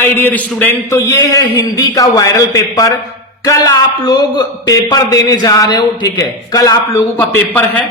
My dear student, तो ये है हिंदी का वायरल पेपर। कल आप लोग पेपर देने जा रहे हो, ठीक है, कल आप लोगों का पेपर है।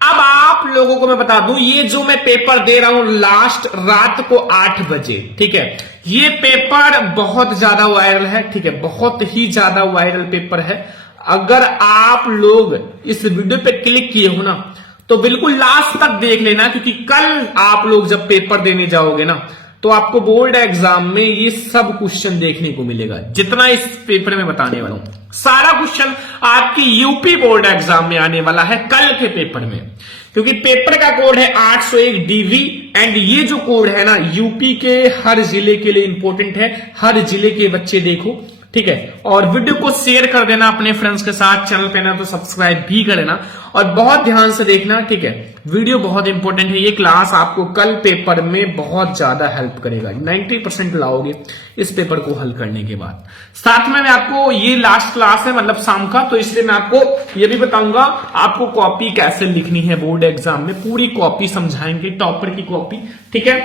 अब आप लोगों को मैं बता दूं, ये जो मैं पेपर दे रहा हूं लास्ट रात को 8 बजे, ठीक है, ये पेपर बहुत ज्यादा वायरल है, ठीक है, बहुत ही ज्यादा वायरल पेपर है। अगर आप लोग इस वीडियो पे क्लिक किए हो ना, तो बिल्कुल लास्ट तक देख लेना, क्योंकि कल आप लोग जब पेपर देने जाओगे ना, तो आपको बोर्ड एग्जाम में ये सब क्वेश्चन देखने को मिलेगा। जितना इस पेपर में बताने वाला हूं, सारा क्वेश्चन आपकी यूपी बोर्ड एग्जाम में आने वाला है कल के पेपर में, क्योंकि पेपर का कोड है 801 डीवी। एंड ये जो कोड है ना, यूपी के हर जिले के लिए इंपॉर्टेंट है। हर जिले के बच्चे देखो, ठीक है, और वीडियो को शेयर कर देना अपने फ्रेंड्स के साथ। चैनल पे ना तो सब्सक्राइब भी कर लेना और बहुत ध्यान से देखना, ठीक है, वीडियो बहुत इंपॉर्टेंट है। ये क्लास आपको कल पेपर में बहुत ज्यादा हेल्प करेगा। 90% लाओगे इस पेपर को हल करने के बाद। साथ में मैं आपको, ये लास्ट क्लास है मतलब शाम का, तो इसलिए मैं आपको ये भी बताऊंगा आपको कॉपी कैसे लिखनी है बोर्ड एग्जाम में। पूरी कॉपी समझाएंगे, टॉपर की कॉपी, ठीक है,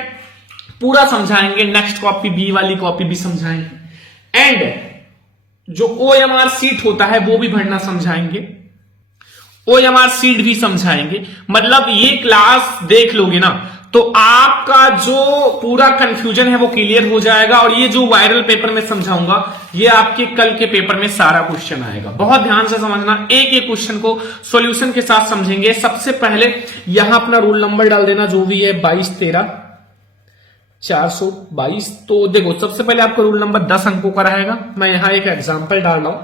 पूरा समझाएंगे। नेक्स्ट कॉपी, बी वाली कॉपी भी समझाएंगे। एंड जो OMR सीट होता है वो भी भरना समझाएंगे, OMR सीट भी समझाएंगे। मतलब ये क्लास देख लोगे ना, तो आपका जो पूरा कंफ्यूजन है वो क्लियर हो जाएगा। और ये जो वायरल पेपर में समझाऊंगा, ये आपके कल के पेपर में सारा क्वेश्चन आएगा। बहुत ध्यान से समझना, एक एक क्वेश्चन को सॉल्यूशन के साथ समझेंगे। सबसे पहले यहां अपना रोल नंबर डाल देना, जो भी है 2213-422। तो देखो, सबसे पहले आपका रोल नंबर 10 अंकों का रहेगा। मैं यहां एक एग्जांपल डाल रहा हूं,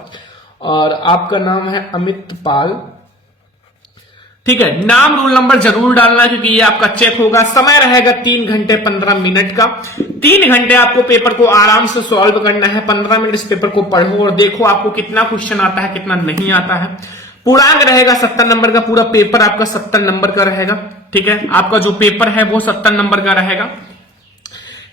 और आपका नाम है अमित पाल, ठीक है। नाम रोल नंबर जरूर डालना, क्योंकि ये आपका चेक होगा। समय रहेगा 3 घंटे 15 मिनट का। 3 घंटे आपको पेपर को आराम से सॉल्व करना है। 15 मिनट इस पेपर को पढ़ो और देखो आपको कितना क्वेश्चन आता है, कितना नहीं आता है। पूर्णांक रहेगा 70 नंबर का। पूरा पेपर आपका 70 नंबर का रहेगा, ठीक है। आपका जो पेपर है वो 70 नंबर का रहेगा।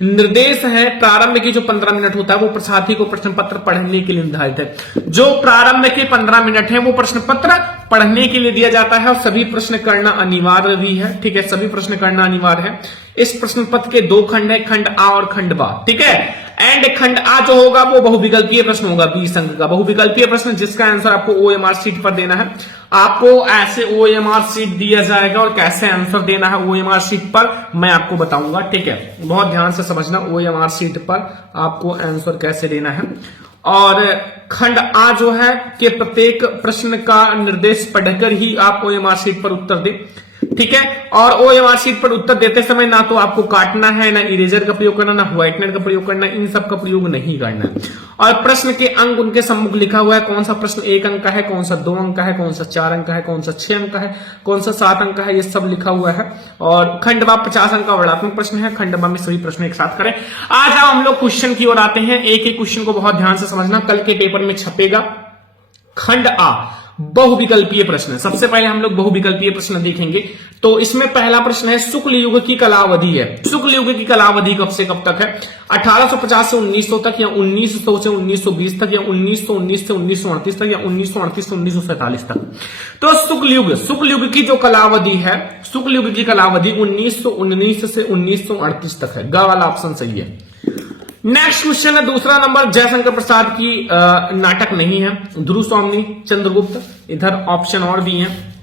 निर्देश है, प्रारंभ की जो 15 मिनट होता है वो प्रसारथी को प्रश्न पत्र पढ़ने के लिए निर्धारित है। जो प्रारंभ के 15 मिनट है वो प्रश्न पत्र पढ़ने के लिए दिया जाता है, और सभी प्रश्न करना अनिवार्य भी है, ठीक है, सभी प्रश्न करना अनिवार्य है। इस प्रश्न पत्र के 2 खंड है, खंड आ और खंड बा, ठीक है। एंड खंड आ जो होगा वो बहुविकल्पीय प्रश्न होगा, 20 अंक का बहुविकल्पीय प्रश्न, जिसका आंसर आपको OMR सीट पर देना है। आपको ऐसे OMR सीट दिया जाएगा, और कैसे आंसर देना है OMR सीट पर मैं आपको बताऊंगा, ठीक है। बहुत ध्यान से समझना, OMR सीट पर आपको आंसर कैसे देना है। और खंड आ जो है कि प्रत्येक प्रश्न का निर्देश पढ़कर ही आप OMR सीट पर उत्तर दें, ठीक है। और OMR सीट पर उत्तर देते समय ना तो आपको काटना है, ना इरेजर का प्रयोग करना, ना व्हाइटनर का प्रयोग करना, इन सब का प्रयोग नहीं करना है। और प्रश्न के अंक उनके सम्मुख लिखा हुआ है, कौन सा प्रश्न 1 अंक का है, कौन सा 2 अंक का है, कौन सा 4 अंक का है, कौन सा 6 अंक का है, कौन सा 7 अंक का है, ये सब लिखा हुआ है। और खंडवा 50 अंक का वर्णात्मक प्रश्न है। खंडवा में सभी प्रश्न एक साथ करें। आज हम लोग क्वेश्चन की ओर आते हैं। एक एक क्वेश्चन को बहुत ध्यान से समझना, कल के पेपर में छपेगा। खंड आ, बहुविकल्पीय प्रश्न। सबसे पहले हम लोग बहुविकल्पीय प्रश्न देखेंगे। तो इसमें पहला प्रश्न है, शुक्ल युग की कलावधि है। शुक्ल युग की कलावधि कब से कब तक है? 1850 से 1900 तक, या 1900 से 1920 तक, या 1919 से 1938 तक, या 1938 से 1947 तक। तो शुक्ल युग की जो कलावधि है, शुक्ल युग की कलावधि 1919 से 1938 तक है। ग वाला ऑप्शन सही है। नेक्स्ट क्वेश्चन है दूसरा नंबर, जयशंकर प्रसाद की नाटक नहीं है। ध्रुव स्वामी, चंद्रगुप्त, इधर ऑप्शन और भी हैं।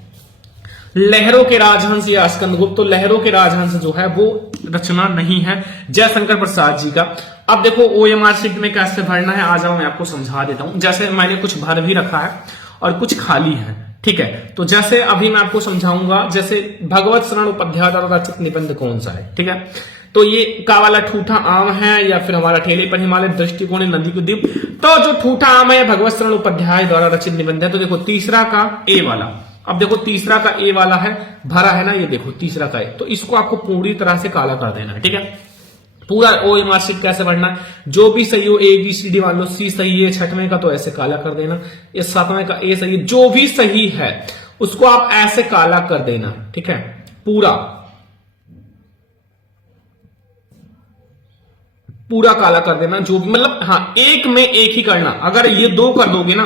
लहरों के राजहंस या स्कंदगुप्त, तो लहरों के राजहंस जो है वो रचना नहीं है जयशंकर प्रसाद जी का। अब देखो OMR सीट में कैसे भरना है, आ जाओ मैं आपको समझा देता हूं। जैसे मैंने कुछ भर भी रखा है और कुछ खाली है, ठीक है। तो जैसे अभी मैं आपको समझाऊंगा, जैसे भगवत शरण उपाध्याय द्वारा रचित निबंध कौन सा है, ठीक है। तो ये का वाला ठूठा आम है, या फिर हमारा ठेले पर हिमालय, दृष्टिकोण, नदी को द्वीप। तो जो ठूठा आम है भगवत शरण उपाध्याय द्वारा रचित निबंध है। तो देखो तीसरा का ए वाला, अब देखो तीसरा का ए वाला है, भरा है ना, ये देखो तीसरा का ए। तो इसको आपको पूरी तरह से काला कर देना है, ठीक है। पूरा OMR सीट कैसे भरना है, जो भी सही हो, ABCD मान लो, C सही है, छठवें का तो ऐसे काला कर देना, इस 7वें का A सही है, जो भी सही है उसको आप ऐसे काला कर देना, ठीक है। पूरा काला कर देना, जो भी, मतलब हाँ, एक में एक ही करना। अगर ये 2 कर दोगे ना,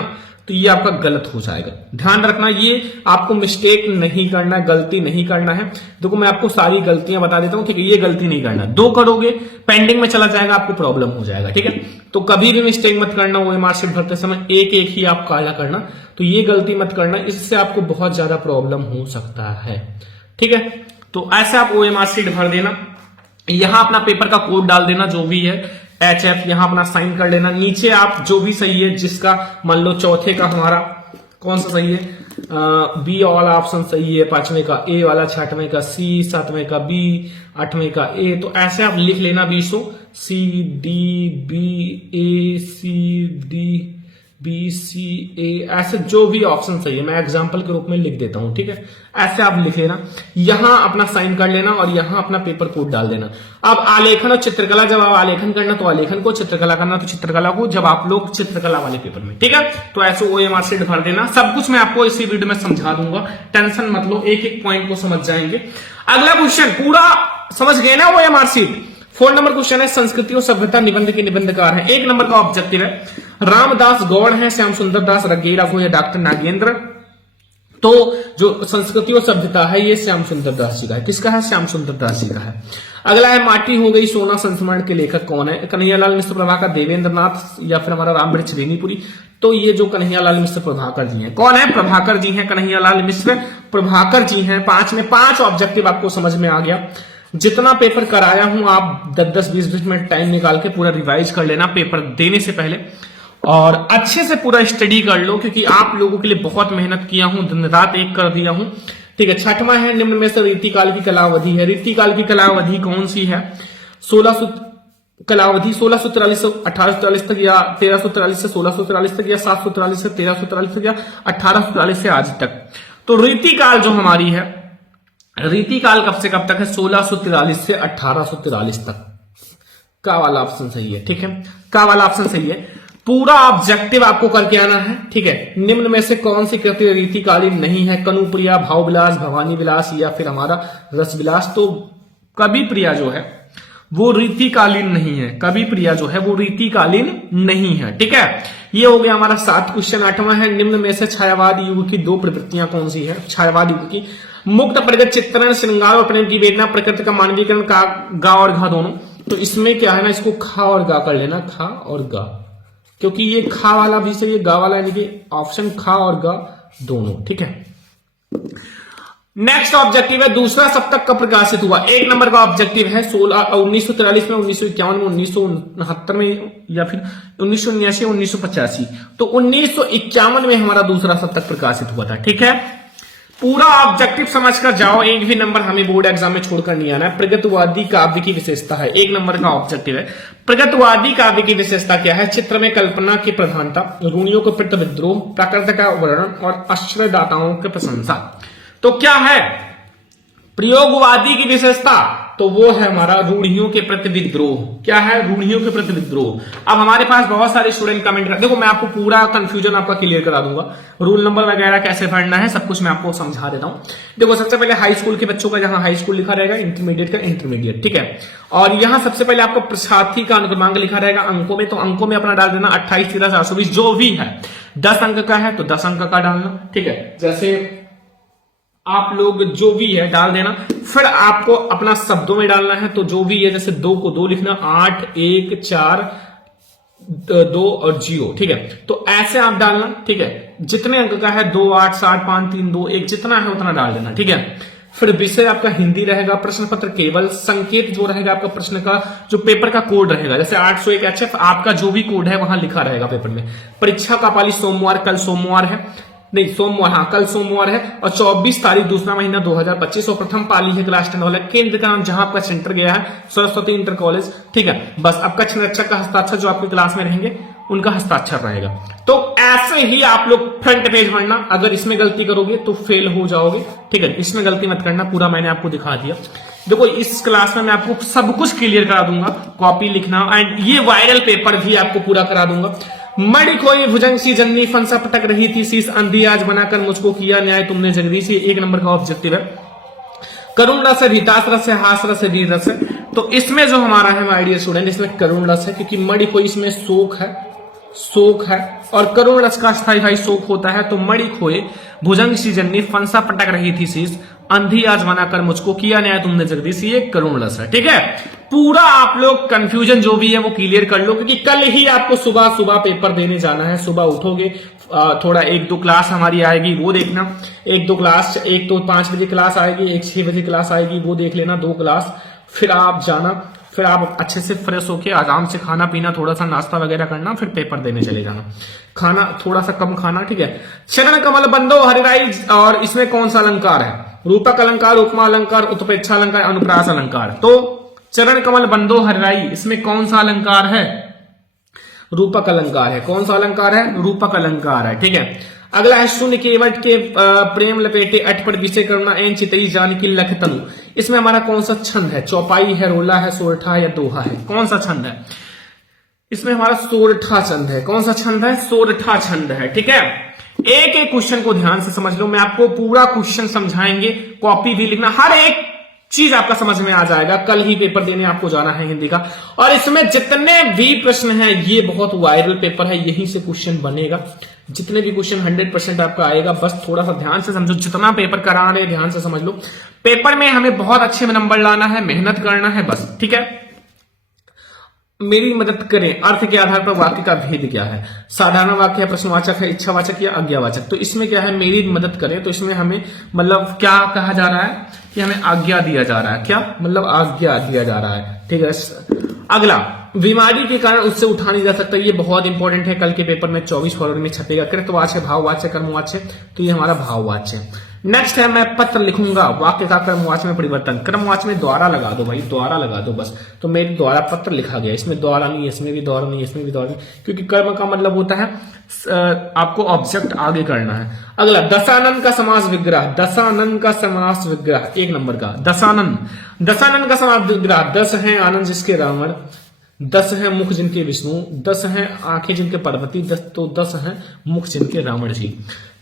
तो ये आपका गलत हो जाएगा। ध्यान रखना, ये आपको मिस्टेक नहीं करना, गलती नहीं करना है। देखो मैं आपको सारी गलतियां बता देता हूं, ठीक है, ये गलती नहीं करना। 2 करोगे पेंडिंग में चला जाएगा, आपको प्रॉब्लम हो जाएगा, ठीक है। तो कभी भी मिस्टेक मत करना, ओएमआर शीट भरते समय एक एक ही आप काला करना, तो ये गलती मत करना, इससे आपको बहुत ज्यादा प्रॉब्लम हो सकता है, ठीक है। तो ऐसे आप ओएमआर शीट भर देना, यहां अपना पेपर का कोड डाल देना जो भी है, HF, यहां अपना साइन कर लेना। नीचे आप जो भी सही है, जिसका मान लो चौथे का हमारा कौन सा सही है, बी वाला ऑप्शन सही है, 5वें का ए वाला, 6वें का सी, 7वें का बी, 8वें का ए, तो ऐसे आप लिख लेना 20 सी डी बी ए सी डी बी सी ए, ऐसे जो भी ऑप्शन सही है मैं एग्जांपल के रूप में लिख देता हूं, ठीक है। ऐसे आप लिख लेना, यहां अपना साइन कर लेना और यहां अपना पेपर कोड डाल देना। अब आलेखन और चित्रकला, जब आप आलेखन करना तो आलेखन को, चित्रकला करना तो चित्रकला को, जब आप लोग चित्रकला वाले पेपर में, ठीक है। तो ऐसे ओएमआर शीट भर देना। सब कुछ मैं आपको इसी वीडियो में समझा दूंगा, टेंशन मत लो, एक एक पॉइंट को समझ जाएंगे। अगला क्वेश्चन पूरा समझ गए ना ओएमआर शीट। 4 नंबर क्वेश्चन है, संस्कृति और सभ्यता निबंध के निबंधकार है। 1 नंबर का ऑब्जेक्टिव है, रामदास गौड़ है, श्याम सुंदर दास रघेला को, या डॉक्टर नागेंद्र। तो जो संस्कृति और सभ्यता है ये श्याम सुंदर दास जी का है। किसका है? श्याम सुंदर दास जी का है। अगला है, माटी हो गई सोना संस्मरण के लेखक कौन है? कन्हैयालाल मिश्र प्रभाकर, देवेंद्र नाथ, या फिर हमारा रामवृक्ष रेनीपुरी। तो ये जो कन्हैयालाल मिश्र प्रभाकर जी हैं, कौन है? प्रभाकर जी हैं, कन्हैयालाल मिश्र प्रभाकर जी हैं। 5 में 5 ऑब्जेक्टिव आपको समझ में आ गया। जितना पेपर कराया हूं आप 10-10, 20 मिनट टाइम निकाल के पूरा रिवाइज कर लेना पेपर देने से पहले, और अच्छे से पूरा स्टडी कर लो, क्योंकि आप लोगों के लिए बहुत मेहनत किया हूं, दिन रात एक कर दिया हूं, ठीक है। 6वां है, निम्न में से रीतिकाल की कलावधि है। रीतिकाल की कलावधि कौन सी है? 1600 कलावधि 1643 से 1843 तक, या 1343 से 1643 तक, या 743 से 1343 तक, या 1843 से आज तक। तो रीतिकाल जो हमारी है, रीतिकाल कब से कब तक है? 1643 से 1843 तक। का वाला ऑप्शन सही है, ठीक है, का वाला ऑप्शन सही है। पूरा ऑब्जेक्टिव आपको करके आना है, ठीक है। निम्न में से कौन सी कृति रीतिकालीन नहीं है? कनुप्रिया, भाव विलास, भवानी विलास, या फिर हमारा रस विलास। तो कवि प्रिया जो है वो रीतिकालीन नहीं है, कवि प्रिया जो है वो रीतिकालीन नहीं है, ठीक है। ये हो गया हमारा 7 क्वेश्चन। 8वां है, निम्न में से छायावाद युग की 2 प्रवृत्तियां कौन सी है? छायावाद युग की मुक्त प्रगत चित्रण, श्रृंगार और प्रेम की वेदना, प्रकृति का मानवीकरण, का गा और घा दोनों। तो इसमें क्या है ना, इसको खा और गा कर लेना, खा और गा, क्योंकि ये खा वाला भी सही है, गा वाला, यानी कि ऑप्शन खा और गा दोनों, ठीक है। नेक्स्ट ऑब्जेक्टिव है, दूसरा सप्तक कब प्रकाशित हुआ? 1 नंबर का ऑब्जेक्टिव है 1943 में, 1951 में, 1969 में, या फिर 1979, 1985। तो 1951 में हमारा दूसरा सप्तक प्रकाशित हुआ था, ठीक है। पूरा ऑब्जेक्टिव समझकर जाओ, एक भी नंबर हमें बोर्ड एग्जाम में छोड़कर नहीं आना है। प्रगतवादी काव्य की विशेषता है, 1 नंबर का ऑब्जेक्टिव है। प्रगतवादी काव्य की विशेषता क्या है? चित्र में कल्पना की प्रधानता, रूढ़ियों के प्रति विद्रोह, प्राकृतिक का वर्णन और आश्रयदाताओं की प्रशंसा। तो क्या है प्रयोगवादी की विशेषता? तो वो है हमारा रूढ़ियों के प्रति विद्रोह। क्या है? रूढ़ियों के प्रति विद्रोह। अब हमारे पास बहुत सारे स्टूडेंट कमेंट कर, देखो मैं आपको पूरा कंफ्यूजन आपका क्लियर करा दूंगा, रूल नंबर वगैरह कैसे पढ़ना है सब कुछ मैं आपको समझा देता हूं। देखो सबसे पहले हाई स्कूल के बच्चों का जहां हाई स्कूल लिखा रहेगा, इंटरमीडिएट का इंटरमीडिएट, ठीक है। और यहां सबसे पहले आपको प्रसाथी का अनुक्रमांक लिखा रहेगा अंकों में, तो अंकों में अपना डाल देना 28, 13, 420 जो भी है। 10 अंक का है तो 10 अंक का डालना, ठीक है। जैसे आप लोग जो भी है डाल देना, फिर आपको अपना शब्दों में डालना है, तो जो भी है, जैसे 2 को 2 लिखना, 8, 1, 4, 2 और 0, ठीक है। तो ऐसे आप डालना, ठीक है। जितने अंक का है 2, 8, 7, 5, 3, 2, 1 जितना है उतना डाल देना, ठीक है। फिर विषय आपका हिंदी रहेगा, प्रश्न पत्र केवल, संकेत जो रहेगा आपका प्रश्न का, जो पेपर का कोड रहेगा, जैसे 801 HF आपका जो भी कोड है वहां लिखा रहेगा पेपर में। परीक्षा का पाली सोमवार, कल सोमवार है, नहीं सोमवार, हाँ कल सोमवार है, और 24 तारीख 2रा महीना 2025, और प्रथम पाली है क्लास 10 वाला। केंद्र का नाम जहां आपका सेंटर गया है सरस्वती इंटर कॉलेज, ठीक है। बस आपका संरक्षक का हस्ताक्षर जो आपके क्लास में रहेंगे उनका हस्ताक्षर रहेगा। तो ऐसे ही आप लोग फ्रंट पेज पढ़ना, अगर इसमें गलती करोगे तो फेल हो जाओगे, ठीक है। इसमें गलती मत करना, पूरा मैंने आपको दिखा दिया। देखो इस क्लास में मैं आपको सब कुछ क्लियर करा दूंगा, कॉपी लिखना, एंड ये वायरल पेपर भी आपको पूरा करा दूंगा। मड़ी खोई भुजंग सी जन्नी, फंसा पटक रही थी शीश अंधी, आज बनाकर मुझको किया न्याय तुमने जगदीश। 1 नंबर का ऑब्जेक्टिव है। करुण रस है, भीतास रस है, हास रस है, वीर रस है। तो इसमें जो हमारा है माय डियर स्टूडेंट, इसमें करुण रस है, क्योंकि मड़ी खोई इसमें शोक है, शोक है, और करुण रस का स्थायी भाई शोक होता है। तो मणि खोए भुजंग सी जननी, फंसा पटक रही थी शीश, अंधी आज बनाकर मुझको, किया न्याय तुमने जगदीश, ये करुण रस है। ठीक है, पूरा आप लोग कंफ्यूजन जो भी है वो क्लियर कर लो, क्योंकि कल ही आपको सुबह सुबह पेपर देने जाना है। सुबह उठोगे, थोड़ा 1-2 क्लास हमारी आएगी वो देखना, 1-2 क्लास, एक तो 5 बजे क्लास आएगी, एक 6 बजे क्लास आएगी, वो देख लेना 2 क्लास। फिर आप जाना, फिर आप अच्छे से फ्रेश होके आराम से खाना पीना, थोड़ा सा नाश्ता वगैरह करना, फिर पेपर देने चले जाना। खाना थोड़ा सा कम खाना, ठीक है। चरण कमल बंदो हरिराई, और इसमें कौन सा अलंकार है? रूपक अलंकार, उपमा अलंकार, उत्प्रेक्षा अलंकार, अनुप्रास अलंकार। तो चरण कमल बंदो हरिराई, इसमें कौन सा अलंकार है? रूपक अलंकार है। कौन सा अलंकार है? रूपक अलंकार है। ठीक है, अगला है शून्य केवट के प्रेम लपेटे, अट पर विषय करुणा, एन चितई जान की लख तनु। इसमें हमारा कौन सा छंद है? चौपाई है, रोला है, सोरठा या दोहा है? कौन सा छंद है? इसमें हमारा सोरठा छंद है। कौन सा छंद है? सोरठा छंद है। ठीक है, एक एक क्वेश्चन को ध्यान से समझ लो, मैं आपको पूरा क्वेश्चन समझाएंगे, कॉपी भी लिखना, हर एक चीज आपका समझ में आ जाएगा। कल ही पेपर देने आपको जाना है हिंदी का, और इसमें जितने भी प्रश्न हैं ये बहुत वायरल पेपर है, यहीं से क्वेश्चन बनेगा। जितने भी क्वेश्चन 100% आपका आएगा, बस थोड़ा सा ध्यान से समझो। जितना पेपर करा रहे ध्यान से समझ लो। पेपर में हमें बहुत अच्छे नंबर लाना है, मेहनत करना है बस। ठीक है, मेरी मदद करें, अर्थ के आधार पर वाक्य का भेद क्या है? साधारण वाक्य है, प्रश्नवाचक है, इच्छावाचक या आज्ञावाचक? तो इसमें क्या है? मेरी मदद करें, तो इसमें हमें मतलब क्या कहा जा रहा है कि हमें आज्ञा दिया जा रहा है। क्या मतलब? आज्ञा दिया जा रहा है। ठीक है, अगला, बीमारी के कारण उससे उठा नहीं जा सकता, ये बहुत इंपॉर्टेंट है, कल के पेपर में 24 फरवरी में छपेगा। कृतवाच्य, भाववाच्य, कर्मवाच्य, तो ये हमारा भाववाच्य है। नेक्स्ट है, मैं पत्र लिखूंगा, वाक्य का क्रमवाच्य में परिवर्तन। क्रमवाच्य में द्वारा लगा दो भाई, द्वारा लगा दो बस। तो मेरे द्वारा पत्र लिखा गया, इसमें द्वारा नहीं, इसमें भी द्वारा नहीं, इसमें भी द्वारा नहीं, क्योंकि कर्म का मतलब होता है आपको ऑब्जेक्ट आगे करना है। अगला, दशानन का समास विग्रह। दशानन का समास विग्रह 1 नंबर का। दशानन, दशानन का समास विग्रह। 10 है आनंद जिसके रावण, 10 है मुख जिनके विष्णु, 10 है आंखें जिनके पार्वती, 10 है मुख जिनके रावण जी।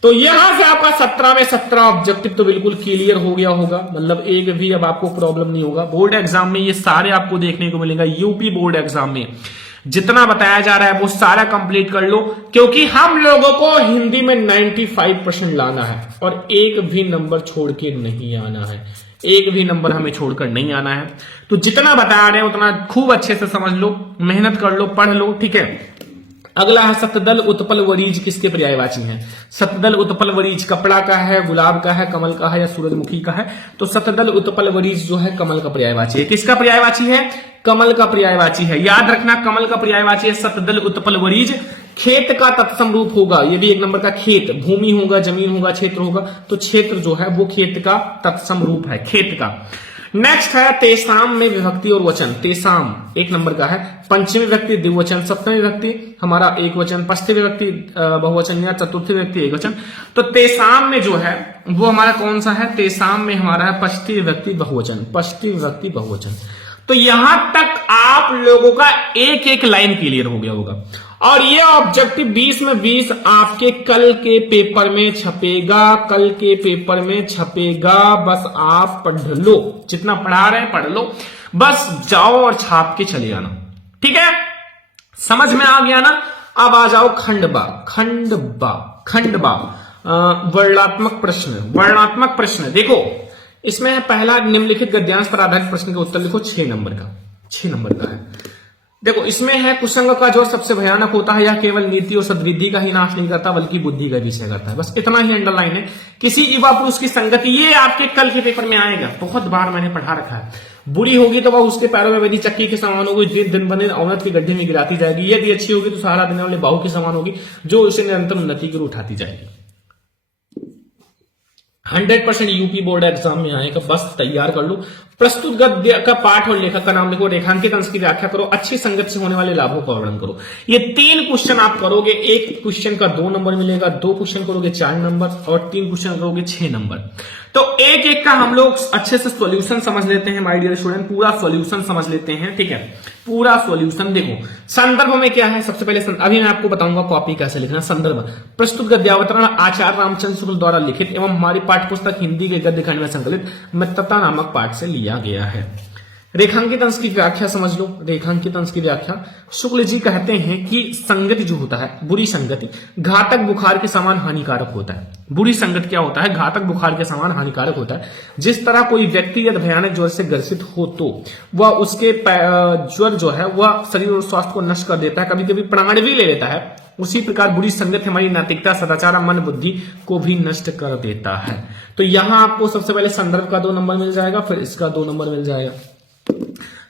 तो यहां से आपका 17 में 17 ऑब्जेक्टिव तो बिल्कुल क्लियर हो गया होगा, मतलब एक भी अब आपको प्रॉब्लम नहीं होगा। बोर्ड एग्जाम में ये सारे आपको देखने को मिलेगा। यूपी बोर्ड एग्जाम में जितना बताया जा रहा है वो सारा कंप्लीट कर लो, क्योंकि हम लोगों को हिंदी में 95% लाना है, और एक भी नंबर छोड़ के नहीं आना है। एक भी नंबर हमें छोड़कर नहीं आना है। तो जितना बता रहे हैं उतना खूब अच्छे से समझ लो, मेहनत कर लो, पढ़ लो। ठीक है, अगला है सतदल उत्पल वरीज किसके पर्यायवाची हैं? सतदल उत्पल वरीज कपड़ा का है, गुलाब का है, कमल का है या सूरजमुखी का है? तो सतदल उत्पल वरीज जो है कमल का पर्यायवाची है। किसका पर्यायवाची है? कमल का पर्यायवाची है। याद रखना, कमल का पर्यायवाची है सतदल उत्पल वरीज। खेत का तत्सम रूप होगा, ये भी 1 नंबर का। खेत भूमि होगा, जमीन होगा, क्षेत्र होगा, तो क्षेत्र जो है वो खेत का तत्सम रूप है, खेत का। नेक्स्ट है तेसाम में विभक्ति और वचन। तेसाम 1 नंबर का है। पंचमी विभक्ति द्विवचन, सप्तमी विभक्ति हमारा एक वचन, षष्ठी विभक्ति बहुवचन या चतुर्थी विभक्ति एक वचन। तो तेसाम में जो है वो हमारा कौन सा है? तेसाम में हमारा है षष्ठी विभक्ति बहुवचन, षष्ठी विभक्ति बहुवचन। तो यहां तक आप लोगों का एक एक लाइन क्लियर हो गया होगा, और ये ऑब्जेक्टिव 20 में 20 आपके कल के पेपर में छपेगा। कल के पेपर में छपेगा, बस आप पढ़ लो, जितना पढ़ा रहे हैं पढ़ लो, बस जाओ और छाप के चले आना। ठीक है, समझ में आ गया ना? अब आ जाओ खंडबा। खंडबा, खंडबा वर्णात्मक प्रश्न। वर्णात्मक प्रश्न देखो, इसमें है पहला, निम्नलिखित गद्यांश पर आधारित प्रश्न का उत्तर लिखो। 6 नंबर का, 6 नंबर का है। देखो, इसमें है कुसंग का जो सबसे भयानक होता है, यह केवल नीति और सद्वृद्धि का ही नाश नहीं करता बल्कि बुद्धि का विषय करता है। बस इतना ही अंडरलाइन है। किसी युवा पुरुष की संगति, ये आपके कल के पेपर में आएगा, बहुत बार मैंने पढ़ा रखा है। बुरी होगी तो वह उसके पैरों में बनी चक्की के समान होगी, दिन बने औरत के गड्ढे में गिराती जाएगी। यदि अच्छी होगी तो सहारा देने वाले बाहु के समान होगी, जो उसे निरंतर उन्नति की ओर उठाती जाएगी। 100% यूपी बोर्ड एग्जाम में आएगा, बस तैयार कर लो। प्रस्तुत गद्य का पाठ और लेखक का नाम लिखो, रेखांकित अंश की व्याख्या करो, अच्छी संगत से होने वाले लाभों का वर्णन करो। ये 3 क्वेश्चन आप करोगे, एक क्वेश्चन का 2 नंबर मिलेगा, 2 क्वेश्चन करोगे 4 नंबर, और 3 क्वेश्चन करोगे 6 नंबर। तो एक एक का हम लोग अच्छे से सॉल्यूशन समझ लेते हैं माय डियर स्टूडेंट, पूरा सॉल्यूशन समझ लेते हैं। ठीक है, पूरा सॉल्यूशन देखो। संदर्भ में क्या है? सबसे पहले अभी मैं आपको बताऊंगा कॉपी कैसे लिखना। संदर्भ, प्रस्तुत गद्यावतरण आचार्य रामचंद्र शुक्ल द्वारा लिखित एवं हमारी पाठ्यपुस्तक हिंदी के गद्य खंड में संकलित मित्रता नामक पाठ से लिया गया है। रेखांकित अंश की व्याख्या समझ लो। रेखांकित अंश की व्याख्या, शुक्ल जी कहते हैं कि संगति जो होता है, बुरी संगति घातक बुखार के समान हानिकारक होता है। बुरी संगति क्या होता है? घातक बुखार के समान हानिकारक होता है। जिस तरह कोई व्यक्ति यदि भयानक ज्वर से ग्रसित हो तो वह उसके ज्वर जो है वह शरीर और स्वास्थ्य को नष्ट कर देता है, कभी कभी प्राण भी ले लेता है। उसी प्रकार बुरी संगत हमारी नैतिकता, सदाचार, मन, बुद्धि को भी नष्ट कर देता है। तो यहां आपको सबसे पहले संदर्भ का 2 नंबर मिल जाएगा, फिर इसका 2 नंबर मिल जाएगा।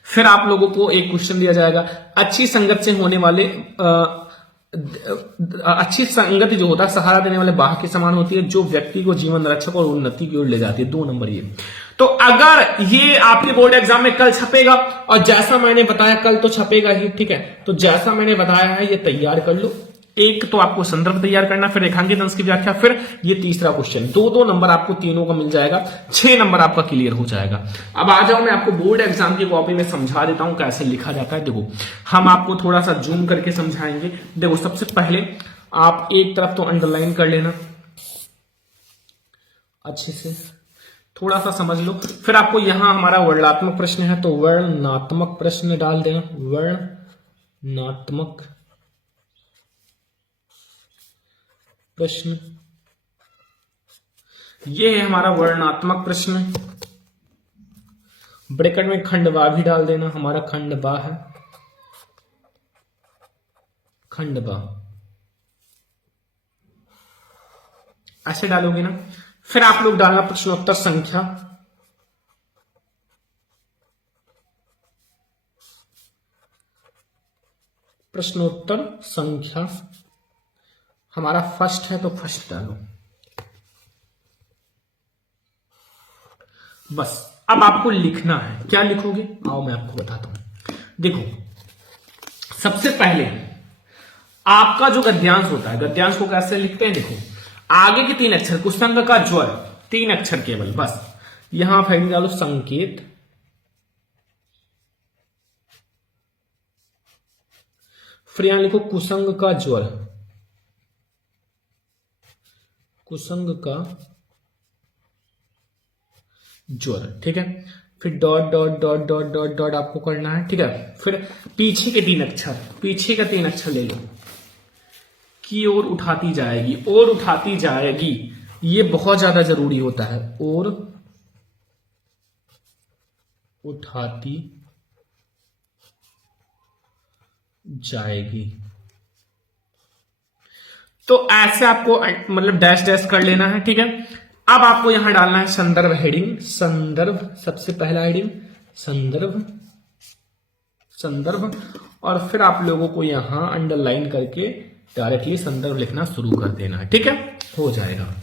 फिर आप लोगों को एक क्वेश्चन दिया जाएगा, अच्छी संगत से होने वाले अच्छी संगति जो होता है सहारा देने वाले वाहक के समान होती है, जो व्यक्ति को जीवन रक्षक और उन्नति की ओर ले जाती है। 2 नंबर ये। तो अगर ये आपके बोर्ड एग्जाम में कल छपेगा, और जैसा मैंने बताया कल तो छपेगा ही, ठीक है, तो जैसा मैंने बताया है ये तैयार कर लो। एक तो आपको संदर्भ तैयार करना, फिर रेखांकित अंश की व्याख्या, फिर ये तीसरा क्वेश्चन। 2-2 नंबर आपको तीनों का मिल जाएगा, 6 नंबर आपका क्लियर हो जाएगा। अब आ जाओ, मैं आपको बोर्ड एग्जाम की कॉपी में समझा देता हूं कैसे लिखा जाता है। देखो, हम आपको थोड़ा सा जूम करके समझाएंगे। देखो, सबसे पहले आप एक तरफ तो अंडरलाइन कर लेना अच्छे से, थोड़ा सा समझ लो। फिर आपको यहां हमारा वर्णनात्मक प्रश्न है, तो वर्णनात्मक प्रश्न डाल देना। वर्णनात्मक प्रश्न, ये है हमारा वर्णनात्मक प्रश्न। ब्रैकेट में खंडवा भी डाल देना, हमारा खंडवा है, खंडवा ऐसे डालोगे ना। फिर आप लोग डालना प्रश्नोत्तर संख्या, प्रश्नोत्तर संख्या हमारा फर्स्ट है तो फर्स्ट डालो बस। अब आपको लिखना है, क्या लिखोगे आओ मैं आपको बताता हूं। देखो, सबसे पहले आपका जो गद्यांश होता है, गद्यांश को कैसे लिखते हैं? देखो, आगे के 3 अक्षर, कुसंग का ज्वर, 3 अक्षर केवल, बस यहां फाइल डालो संकेत, फिर यहां लिखो कुसंग का ज्वर, कुसंग का ज्वर, ठीक है। फिर dot dot dot dot dot dot आपको करना है, ठीक है। फिर पीछे के 3 अक्षर, पीछे का 3 अक्षर ले लो, की ओर उठाती जाएगी, और उठाती जाएगी, ये बहुत ज्यादा जरूरी होता है, और उठाती जाएगी। तो ऐसे आपको मतलब डैश डैश कर लेना है, ठीक है। अब आपको यहां डालना है संदर्भ हेडिंग, संदर्भ सबसे पहला हेडिंग, संदर्भ, संदर्भ, और फिर आप लोगों को यहां अंडरलाइन करके डायरेक्टली संदर्भ लिखना शुरू कर देना है, ठीक है, हो जाएगा।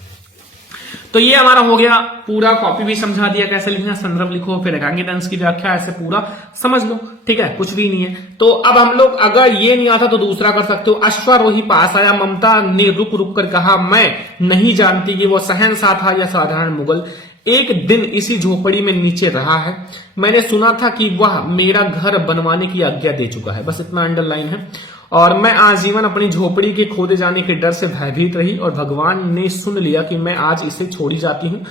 तो ये हमारा हो गया, पूरा कॉपी भी समझा दिया कैसे लिखना, संदर्भ लिखो, फिर रेखांकित अंश की व्याख्या, ऐसे पूरा समझ लो, ठीक है, कुछ भी नहीं है। तो अब हम लोग, अगर ये नहीं आता तो दूसरा कर सकते हो। अश्वारोही पास आया, ममता ने रुक रुक कर कहा, मैं नहीं जानती कि वो शहंशाह था या साधारण मुगल। एक दिन इसी झोपड़ी में नीचे रहा है, मैंने सुना था कि वह मेरा घर बनवाने की आज्ञा दे चुका है, बस इतना अंडरलाइन है। और मैं आजीवन अपनी झोपड़ी के खोदे जाने के डर से भयभीत रही, और भगवान ने सुन लिया कि मैं आज इसे छोड़ी जाती हूँ।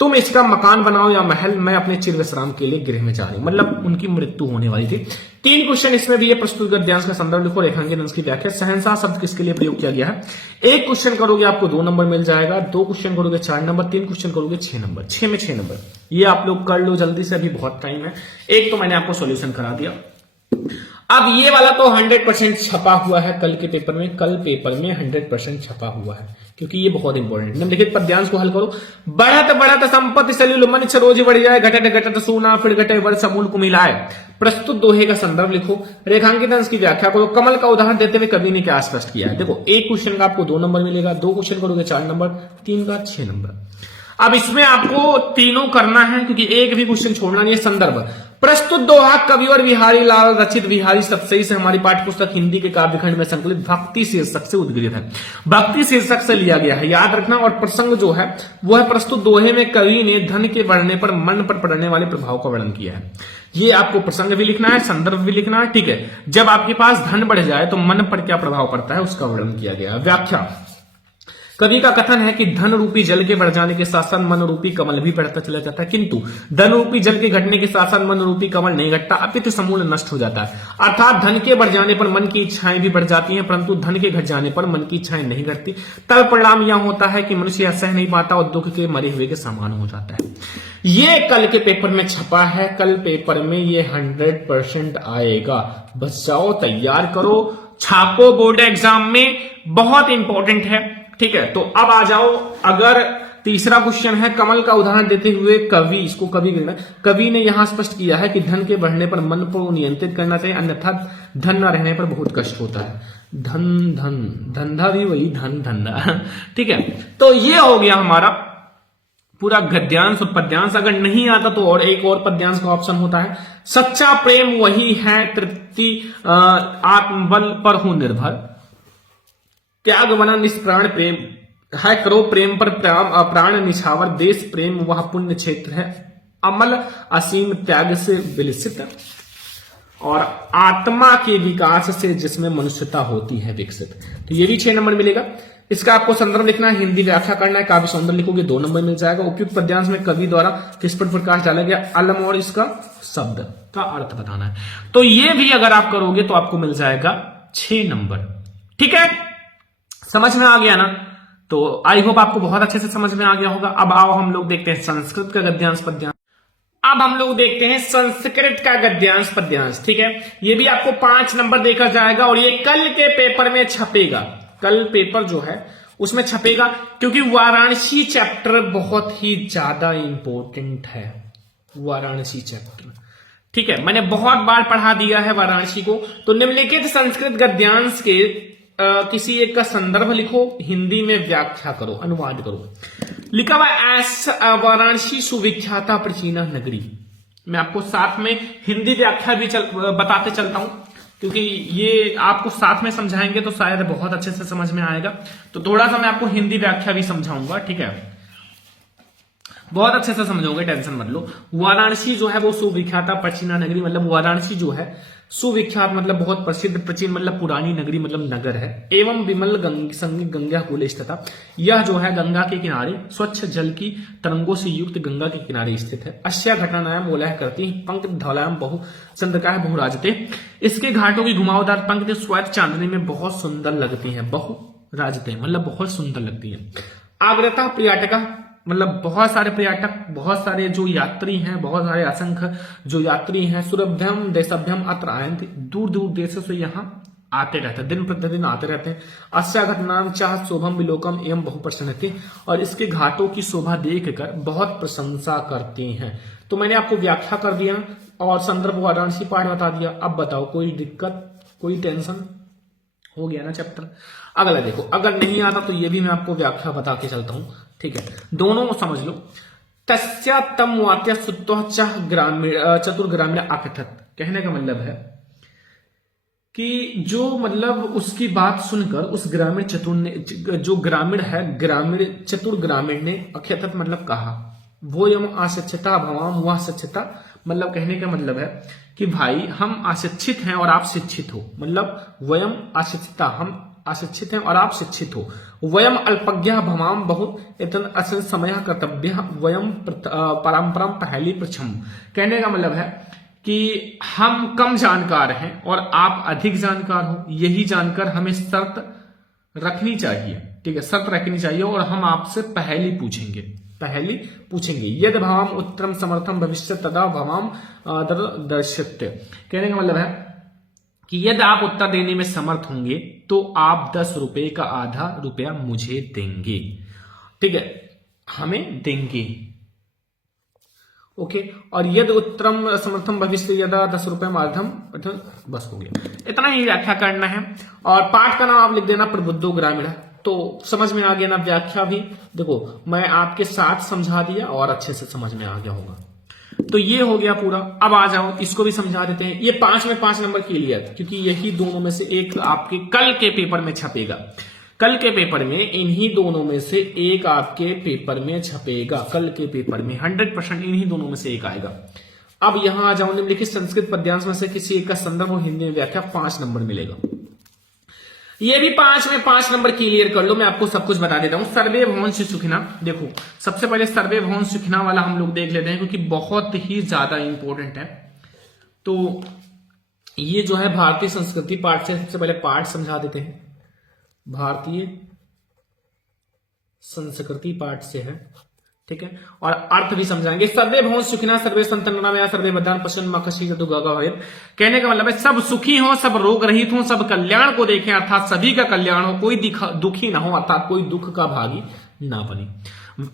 तुम इसका मकान बनाओ या महल, मैं अपने चिर विश्राम के लिए गृह में जा रही हूं। मतलब उनकी मृत्यु होने वाली थी। 3 क्वेश्चन इसमें भी है, प्रस्तुत गद्यांश का संदर्भ लिखो, रेखांकित अंश की व्याख्या, शहंशाह शब्द किसके लिए प्रयोग किया गया है। 1 क्वेश्चन करोगे आपको 2 नंबर मिल जाएगा, 2 क्वेश्चन करोगे 4 नंबर, 3 क्वेश्चन करोगे 6 नंबर, 6 में 6 नंबर। ये आप लोग कर लो जल्दी से, अभी बहुत टाइम है। एक तो मैंने आपको सोल्यूशन करा दिया। अब ये वाला तो 100% छपा हुआ है कल के पेपर में, कल पेपर में 100% छपा हुआ है, क्योंकि ये बहुत इंपॉर्टेंट है। देखिए पद्यांश को हल करो। बढ़त बढ़त संपत्ति सलिल मनुष्य रोज बढ़ जाए, घटत घटत सोना फिर घटे वर्ष अमूल को मिलाए। प्रस्तुत दोहे का संदर्भ लिखो, रेखांकित अंश की व्याख्या करो। कमल का उदाहरण देते हुए कवि ने क्या स्पष्ट किया है। देखो, 1 क्वेश्चन का आपको 2 नंबर मिलेगा, 2 क्वेश्चन करोगे 4 नंबर, 3 का 6 नंबर। अब इसमें आपको तीनों करना है, क्योंकि एक भी क्वेश्चन छोड़ना नहीं है। संदर्भ, प्रस्तुत दोहा कवि और बिहारी लाल रचित बिहारी सप्तशती से हमारी पाठ्य पुस्तक हिंदी के काव्यखंड में संकलित भक्ति शीर्षक से उद्गृहित है। भक्ति शीर्षक से लिया गया है, याद रखना। और प्रसंग जो है वो है, प्रस्तुत दोहे में कवि ने धन के बढ़ने पर मन पर पड़ने वाले प्रभाव का वर्णन किया है। ये आपको प्रसंग भी लिखना है, संदर्भ भी लिखना है, ठीक है। जब आपके पास धन बढ़ जाए तो मन पर क्या प्रभाव पड़ता है उसका वर्णन किया गया है। व्याख्या, कवि का कथन है कि धन रूपी जल के बढ़ जाने के साथ साथ मन रूपी कमल भी बढ़ता चला जाता है, किंतु धन रूपी जल के घटने के साथ साथ मन रूपी कमल नहीं घटता, अपितु समूल नष्ट हो जाता है। अर्थात धन के बढ़ जाने पर मन की इच्छाएं भी बढ़ जाती हैं, परंतु धन के घट जाने पर मन की इच्छाएं नहीं घटती। तब परिणाम यह होता है कि मनुष्य यह सह नहीं पाता और दुख के मरे हुए के समान हो जाता है। ये कल के पेपर में छपा है, कल पेपर में ये 100% आएगा। बस जाओ, तैयार करो, छापो, बोर्ड एग्जाम में बहुत इंपॉर्टेंट है। ठीक है, तो अब आ जाओ, अगर तीसरा क्वेश्चन है कमल का उदाहरण देते हुए कवि, इसको कवि ने यहां स्पष्ट किया है कि धन के बढ़ने पर मन को नियंत्रित करना चाहिए, अन्यथा धन न रहने पर बहुत कष्ट होता है। धन धन धंधा भी वही धन धंधा। ठीक है, तो ये हो गया हमारा पूरा गद्यांश और पद्यांश। अगर नहीं आता तो और एक और पद्यांश का ऑप्शन होता है, सच्चा प्रेम वही है तृप्ति आत्मबल पर हूं निर्भर, त्याग वना निष्प्राण प्रेम है, करो प्रेम पर प्राण निछावर, देश प्रेम वह पुण्य क्षेत्र है, अमल असीम त्याग से विलसित, और आत्मा के विकास से जिसमें मनुष्यता होती है विकसित। तो ये भी 6 नंबर मिलेगा। इसका आपको संदर्भ लिखना है, हिंदी व्याख्या करना है, काव्य सौंदर्य लिखोगे 2 नंबर मिल जाएगा। उपयुक्त पद्यांश में कवि द्वारा किस पर प्रकाश डाला गया, अलम और इसका शब्द का अर्थ बताना है। तो ये भी अगर आप करोगे तो आपको मिल जाएगा 6 नंबर। ठीक है, समझ में आ गया ना? तो आई होप आपको बहुत अच्छे से समझ में आ गया होगा। अब आओ हम लोग देखते हैं संस्कृत का गद्यांश पद्यांश। अब हम लोग देखते हैं संस्कृत का गद्यांश पद्यांश। ठीक है, ये भी आपको 5 नंबर देखा जाएगा और ये कल के पेपर में छपेगा। कल पेपर जो है उसमें छपेगा, क्योंकि वाराणसी चैप्टर बहुत ही ज्यादा इंपॉर्टेंट है। वाराणसी चैप्टर, ठीक है, मैंने बहुत बार पढ़ा दिया है वाराणसी को। तो निम्नलिखित संस्कृत गद्यांश के किसी एक का संदर्भ लिखो, हिंदी में व्याख्या करो, अनुवाद करो। लिखा हुआ ऐसा वाराणसी सुविख्याता प्राचीन नगरी। मैं आपको साथ में हिंदी व्याख्या भी बताते चलता हूं, क्योंकि ये आपको साथ में समझाएंगे तो शायद बहुत अच्छे से समझ में आएगा। तो थोड़ा सा मैं आपको हिंदी व्याख्या भी समझाऊंगा। ठीक है, बहुत अच्छे से समझोगे, टेंशन मत लो। वाराणसी जो है वो सुविख्याता प्राचीन नगरी, मतलब वाराणसी जो है सुविख्यात मतलब बहुत प्रसिद्ध, प्राचीन मतलब पुरानी, नगरी मतलब नगर है, एवं विमल गंगा कूल स्थित। यह जो है गंगा के किनारे स्वच्छ जल की तरंगों से युक्त गंगा के किनारे स्थित है। अस्या घटनायाम मोलह करती पंक्ति धौलायाम बहु चंद्रकाय बहुराजते। इसके घाटों की घुमावदार पंक्ति श्वेत चांदनी में बहुत सुंदर लगती है। बहु राजते मतलब बहुत सुंदर लगती है। आग्रता पर्यटका मतलब बहुत सारे पर्यटक, बहुत सारे जो यात्री हैं, बहुत सारे असंख्य जो यात्री हैं, सुरभ्यम देशभ्यम अत्र आयन्ति, दूर दूर देशों से यहाँ आते रहते हैं, दिन प्रतिदिन आते रहते हैं। अस्या घटनाम चाह शोभम विलोकम एवं बहु प्रसन्नति, और इसके घाटों की शोभा देखकर बहुत प्रशंसा करते हैं। तो मैंने आपको व्याख्या कर दिया और संदर्भ वाराणसी पाठ बता दिया। अब बताओ कोई दिक्कत, कोई टेंशन? हो गया ना चैप्टर। अगला देखो, अगर नहीं आता तो ये भी मैं आपको व्याख्या बता के चलता हूं। ठीक है, दोनों को समझ लो। तस्या तम वात्या सुत्व ग्रामीण चतुर ग्रामीण आकथत, कहने का मतलब है कि जो मतलब उसकी बात सुनकर उस ग्रामीण चतुर ने, जो ग्रामीण है, ग्रामीण चतुर ग्रामीण ने अख्यतत मतलब कहा, वो यम आशिक्षिता भवाम वह शिक्षिता, मतलब कहने का मतलब है कि भाई हम अशिक्षित हैं और आप शिक्षित हो, मतलब वयम अशिक्षिता, हम अशिक्षित हैं और आप शिक्षित हो। वयम अल्पज्ञा भवाम बहुत इतन असल समय कर्तव्य वयम परंपरा पहली प्रछम, कहने का मतलब है कि हम कम जानकार हैं और आप अधिक जानकार हो, यही जानकर हमें शर्त रखनी चाहिए। ठीक है, शर्त रखनी चाहिए और हम आपसे पहली पूछेंगे। यद भवाम उत्तरम समर्थम भविष्य तदा भवाम दर्शित्य, कहने का मतलब है कि यदि आप उत्तर देने में समर्थ होंगे तो आप 10 रुपए का आधा रुपया मुझे देंगे। ठीक है, हमें देंगे। ओके, और यदि उत्तरम समर्थम भविष्य यदा 10 रुपये माध्यम, बस हो गया, इतना ही व्याख्या करना है। और पाठ का नाम आप लिख देना प्रबुद्धो ग्रामीण। तो समझ में आ गया ना? व्याख्या भी देखो मैं आपके साथ समझा दिया और अच्छे से समझ में आ गया होगा। तो ये हो गया पूरा। अब आ जाओ, इसको भी समझा देते हैं। ये 5 में 5 नंबर के लिए, क्योंकि यही दोनों में से एक आपके कल के पेपर में छपेगा। कल के पेपर में इन्हीं दोनों में से एक आपके पेपर में छपेगा। कल के पेपर में 100% इन्हीं दोनों में से एक आएगा। अब यहां आ जाओ, निम्नलिखित संस्कृत पद्यांश में से किसी एक का संदर्भ और हिंदी में व्याख्या 5 नंबर मिलेगा। ये भी 5 में 5 नंबर क्लियर कर लो, मैं आपको सब कुछ बता देता हूं। सर्वे भवन सुखिना, देखो सबसे पहले सर्वे भवन सुखिना वाला हम लोग देख लेते हैं, क्योंकि बहुत ही ज्यादा इंपॉर्टेंट है। तो ये जो है भारतीय संस्कृति पाठ से, सबसे पहले पाठ समझा देते हैं। भारतीय संस्कृति पाठ से है, ठीक है, और अर्थ भी समझाएंगे। सर्वे भवन सुखिना सर्वे संतनया सर्वे बदान पश्चिम मकशी कहने का मतलब है सब सुखी हो, सब रोग रहित हो, सब कल्याण को देखें, अर्थात सभी का कल्याण हो, कोई दुखी ना हो, अर्थात कोई दुख का भागी ना बने।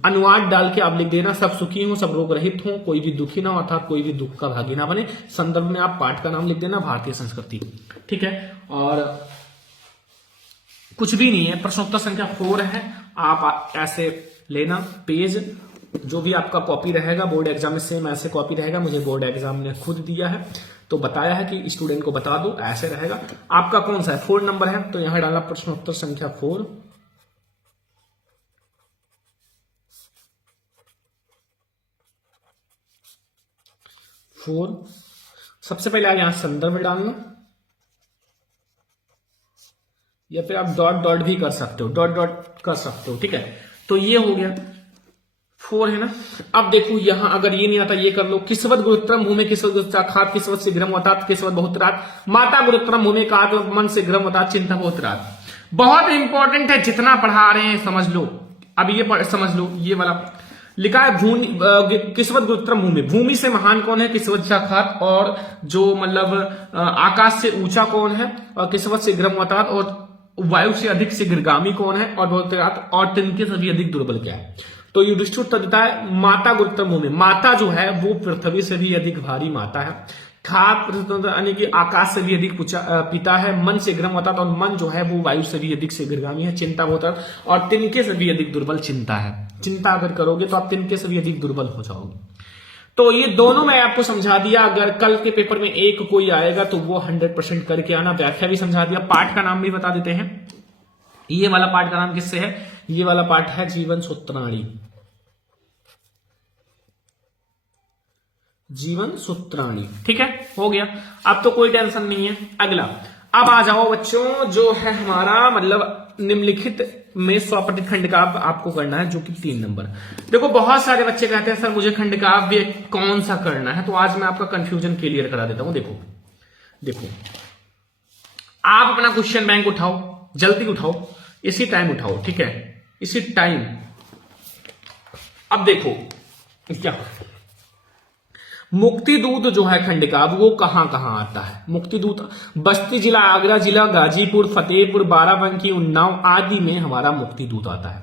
अनुवाद डाल के आप लिख देना, सब सुखी हो, सब रोग रहित हो, कोई भी दुखी ना हो, अर्थात कोई भी दुख का भागी ना बने। संदर्भ में आप पाठ का नाम लिख देना भारतीय संस्कृति, ठीक है। और कुछ भी नहीं है, प्रश्नोत्तर संख्या 4 है। आप ऐसे लेना पेज, जो भी आपका कॉपी रहेगा बोर्ड एग्जाम में सेम ऐसे कॉपी रहेगा, मुझे बोर्ड एग्जाम ने खुद दिया है, तो बताया है कि स्टूडेंट को बता दो, ऐसे रहेगा। आपका कौन सा है, 4 नंबर है, तो यहां डालना प्रश्नोत्तर संख्या 4। सबसे पहले आप यहां संदर्भ डालना, या फिर आप डॉट डॉट भी कर सकते हो, डॉट डॉट कर सकते हो, ठीक है। तो ये हो गया 4 है ना। अब देखो यहां अगर ये नहीं आता ये कर लो, किसवत गुरुत्रम भूमि किसवत गुरुत्राखात किसवत शीघ्रम अवतात किसवत बहुतरात माता गुरुत्रम भूमि का मन शीघ्रम अवतात चिंता बहुतरात। बहुत इंपॉर्टेंट है, जितना पढ़ा रहे हैं समझ लो। अब ये समझ लो, ये वाला लिखा है किसवत गुरुत्रम भूमि, भूमि से महान कौन है, किसवत शाखात, और जो मतलब आकाश से ऊंचा कौन है, और किसवत शीघ्रम अवतात, और वायु से अधिक शीघ्रगामी कौन है, और बहुतरात, और तिनके सभी अधिक दुर्बल क्या है। तो युधिष्ठिर उत्तर देता है माता गुरुत्रम भूमि, माता जो है वो पृथ्वी से भी अधिक भारी माता है। खाप यानी कि आकाश से भी अधिक पिता है। मन शीघ्रम होता है, और मन जो है वो वायु से भी अधिक शीघ्रगामी है। चिंता होता है, और तिनके से भी अधिक दुर्बल चिंता है। चिंता अगर करोगे तो आप तिनके से भी अधिक दुर्बल हो जाओगे। तो ये दोनों मैं आपको समझा दिया। अगर कल के पेपर में एक कोई आएगा तो वो 100% करके आना। व्याख्या भी समझा दिया, पाठ का नाम भी बता देते हैं। ये वाला पाठ का नाम किससे है, ये वाला पाठ है जीवन सूत्राणी, जीवन सूत्राणी, ठीक है, हो गया। अब तो कोई टेंशन नहीं है। अगला अब आ जाओ बच्चों, जो है हमारा मतलब निम्नलिखित में स्वपठित खंडकाव्य आपको करना है, जो कि 3 नंबर। देखो बहुत सारे बच्चे कहते हैं सर मुझे खंडकाव्य कौन सा करना है, तो आज मैं आपका कंफ्यूजन क्लियर करा देता हूं। देखो आप अपना क्वेश्चन बैंक उठाओ, जल्दी उठाओ, इसी टाइम उठाओ, ठीक है, इसी टाइम। अब देखो क्या मुक्ति दूत जो है खंडकाव्य वो कहां कहां आता है। मुक्ति दूत बस्ती जिला, आगरा जिला, गाजीपुर, फतेहपुर, बाराबंकी, उन्नाव आदि में हमारा मुक्ति दूत आता है।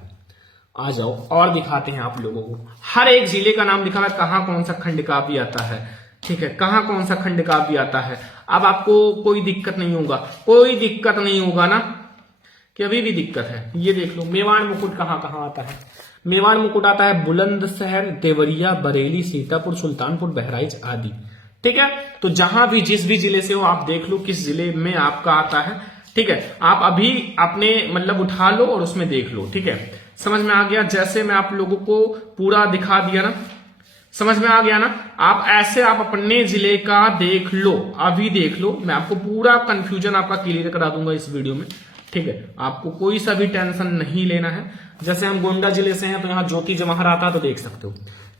आ जाओ और दिखाते हैं आप लोगों को। हर एक जिले का नाम लिखा है, कहां कौन सा खंडकाव्य आता है, ठीक है, कहां कौन सा खंडकाव्य आता है। अब आपको कोई दिक्कत नहीं होगा, कोई दिक्कत नहीं होगा ना, कि अभी भी दिक्कत है। ये देख लो मेवाड़ मुकुट कहां कहां आता है। मेवाड़ मुकुट आता है बुलंदशहर, देवरिया, बरेली, सीतापुर, सुल्तानपुर, बहराइच आदि, ठीक है। तो जहां भी जिस भी जिले से हो आप देख लो किस जिले में आपका आता है, ठीक है। आप अभी अपने मतलब उठा लो और उसमें देख लो, ठीक है। समझ में आ गया, जैसे मैं आप लोगों को पूरा दिखा दिया ना, समझ में आ गया ना। आप ऐसे आप अपने जिले का देख लो, अभी देख लो, मैं आपको पूरा कंफ्यूजन आपका क्लियर करा दूंगा इस वीडियो में, ठीक है। आपको कोई सा भी टेंशन नहीं लेना है। जैसे हम गोंडा जिले से हैं तो यहाँ ज्योति जवाहर आता है, तो देख सकते हो।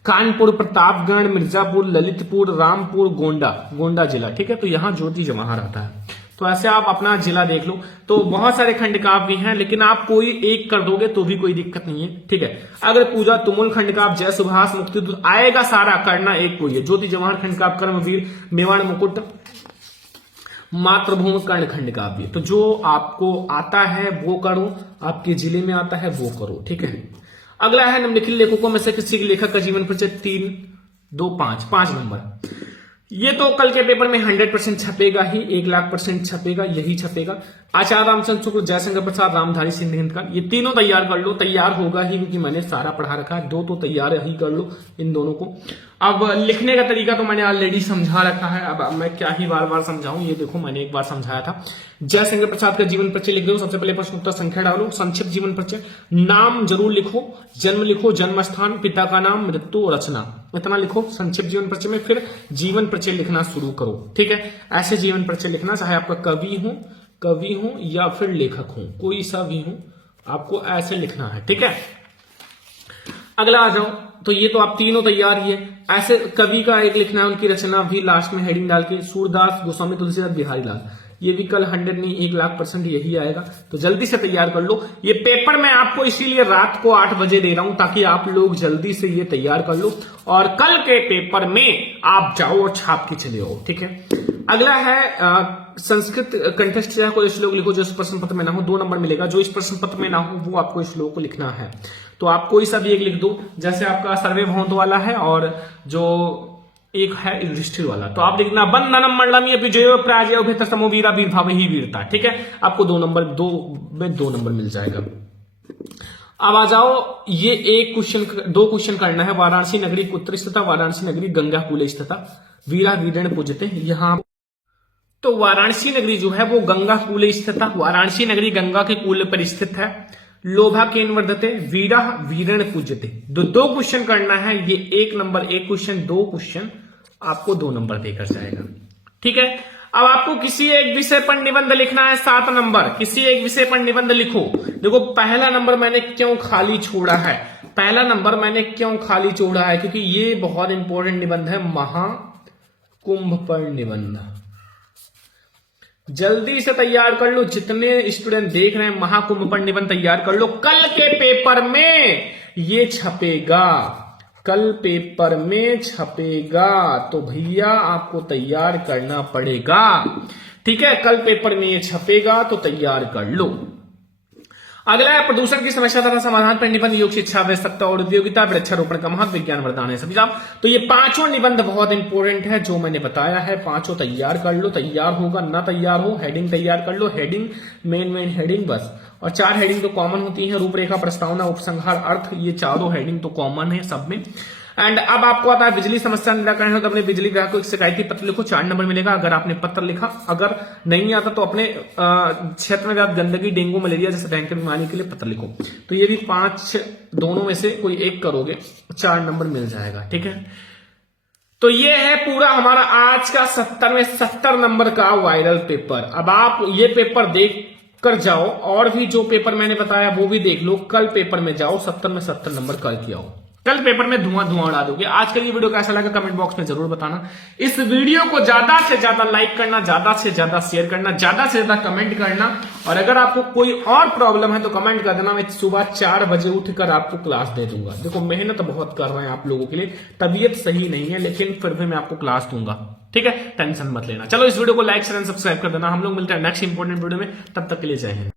कानपुर, प्रतापगढ़, मिर्जापुर, ललितपुर, रामपुर, गोंडा जिला, ठीक है, तो यहाँ ज्योति जवाहर आता है। तो ऐसे आप अपना जिला देख लो। तो बहुत सारे खंडकाव्य हैं, लेकिन आप कोई एक कर दोगे तो भी कोई दिक्कत नहीं है, ठीक है। अगर पूजा, तुमुल खंडकाव्य, जय सुभाष, मुक्तिदूत आएगा सारा, करना एक कोई है। ज्योति जवाहर खंडकाव्य, कर्मवीर, मेवाड़ मुकुट, मातृभूमि, कर्ण खंडकाव्य। तो जो आपको आता है वो करो, आपके जिले में आता है वो करो, ठीक है। अगला है निम्नलिखित लेखकों में से किसी लेखक का जीवन परिचय 3, 2, 5 नंबर। ये तो कल के पेपर में 100% छपेगा ही, 1,00,000% छपेगा, यही छपेगा। आचार्य रामचंद्र शुक्ल, जयशंकर प्रसाद, रामधारी सिंह हिंद का, ये तीनों तैयार कर लो। तैयार होगा ही क्योंकि मैंने सारा पढ़ा रखा है। 2 तो तैयार ही कर लो इन दोनों को। अब लिखने का तरीका तो मैंने ऑलरेडी समझा रखा है, अब मैं क्या ही बार बार समझाऊं। ये देखो मैंने एक बार समझाया था। जयशंकर प्रसाद का जीवन परिचय लिख दो। सबसे पहले प्रश्न उत्तर संख्या डालो, संक्षिप्त जीवन परिचय, नाम जरूर लिखो, जन्म लिखो, जन्म स्थान, पिता का नाम, मृत्यु, रचना, इतना लिखो संक्षिप्त जीवन परिचय में। फिर जीवन परिचय लिखना शुरू करो, ठीक है। ऐसे जीवन परिचय लिखना, चाहे आपका कवि हो, कवि हूं या फिर लेखक हूं, कोई सा भी हूं, आपको ऐसे लिखना है। ठीक है, अगला आ जाओ। तो ये तो आप तीनों तैयार ही है। ऐसे कवि का एक लिखना है, उनकी रचना भी लास्ट में हेडिंग डाल के, सूरदास, गोस्वामी तुलसीदास, बिहारी लाल। ये भी कल 100 नहीं 1,00,000% यही आएगा, तो जल्दी से तैयार कर लो। ये पेपर मैं आपको इसीलिए रात को 8 बजे दे रहा हूं ताकि आप लोग जल्दी से ये तैयार कर लो और कल के पेपर में आप जाओ और छाप के चले आओ। ठीक है, अगला है संस्कृत कंटेस्ट या कोई श्लोक लिखो जो इस प्रश्न पत्र में ना हो, 2 नंबर मिलेगा। जो इस प्रश्न पत्र में ना हो वो आपको इस श्लोक को लिखना है, तो आप कोई सा भी एक लिख दो। जैसे आपका सर्वे भवंत वाला है और जो एक है युधिष्ठिर वाला, तो आप लिखना बंधनम मंडलम ये विजयो प्राजयो भितर समो वीरा वीर भाव ही वीरता। ठीक है, आपको 2 नंबर मिल जाएगा। अब आ जाओ, ये एक क्वेश्चन 2 क्वेश्चन करना है। वाराणसी नगरी कुत्र स्थित, वाराणसी नगरी गंगा कूले स्थित, वीरा वीरण पूजते। यहां तो वाराणसी नगरी जो है वो गंगा कूले स्थित, वाराणसी नगरी गंगा के कूल पर स्थित है। लोभा केन वर्धते, वीरा वीरण पूजते। 2 क्वेश्चन करना है, ये 1 नंबर 1 क्वेश्चन, 2 क्वेश्चन आपको 2 नंबर देकर जाएगा। ठीक है, अब आपको किसी एक विषय पर निबंध लिखना है 7 नंबर। किसी एक विषय पर निबंध लिखो। देखो पहला नंबर मैंने क्यों खाली छोड़ा है, पहला नंबर मैंने क्यों खाली छोड़ा है, क्योंकि ये बहुत इंपॉर्टेंट निबंध है, महाकुंभ पर निबंध। जल्दी से तैयार कर लो, जितने स्टूडेंट देख रहे हैं महाकुंभ पर निबंध तैयार कर लो। कल के पेपर में ये छपेगा, कल पेपर में छपेगा, तो भैया आपको तैयार करना पड़ेगा। ठीक है, कल पेपर में ये छपेगा तो तैयार कर लो। अगला है प्रदूषण की समस्या तथा समाधान पर निबंध, योग शिक्षा आवश्यकता और उपयोगिता, वृक्षारोपण का महत्व, विज्ञान वरदान है सभी साहब। तो ये 5 निबंध बहुत इंपॉर्टेंट है जो मैंने बताया है, 5 तैयार कर लो। तैयार होगा ना तैयार हो, हेडिंग तैयार कर लो, हेडिंग मेन हेडिंग बस, और 4 हेडिंग तो कॉमन होती है, रूपरेखा, प्रस्तावना, उपसंहार, अर्थ, ये चारों हेडिंग तो कॉमन है सब में। एंड अब आपको आता है बिजली समस्या निराकरण है, तो अपने बिजली विभाग को एक शिकायती पत्र लिखो, 4 नंबर मिलेगा अगर आपने पत्र लिखा। अगर नहीं आता तो अपने क्षेत्र में आप गंदगी, डेंगू, मलेरिया जैसे भयंकर बीमारी के लिए पत्र लिखो। तो ये भी 5 दोनों में से कोई एक करोगे, 4 नंबर मिल जाएगा। ठीक है, तो ये है पूरा हमारा आज का 70 नंबर का वायरल पेपर। अब आप ये पेपर देख कर जाओ, और भी जो पेपर मैंने बताया वो भी देख लो। कल पेपर में जाओ, 70 में 70 नंबर करके आओ, कल पेपर में धुआं उड़ा दोगे। आज का ये वीडियो कैसा लगा कमेंट बॉक्स में जरूर बताना। इस वीडियो को ज्यादा से ज्यादा लाइक करना, ज्यादा से ज्यादा शेयर करना, ज्यादा से ज्यादा कमेंट करना, और अगर आपको कोई और प्रॉब्लम है तो कमेंट कर देना। मैं सुबह 4 बजे उठकर आपको क्लास दे दूंगा। देखो मेहनत बहुत कर रहे हैं आप लोगों के लिए, तबीयत सही नहीं है लेकिन फिर भी मैं आपको क्लास दूंगा। ठीक है, टेंशन मत लेना। चलो इस वीडियो को लाइक शेयर एंड सब्सक्राइब कर देना। हम लोग मिलते हैं नेक्स्ट इंपॉर्टेंट वीडियो में, तब तक के लिए जय हिंद।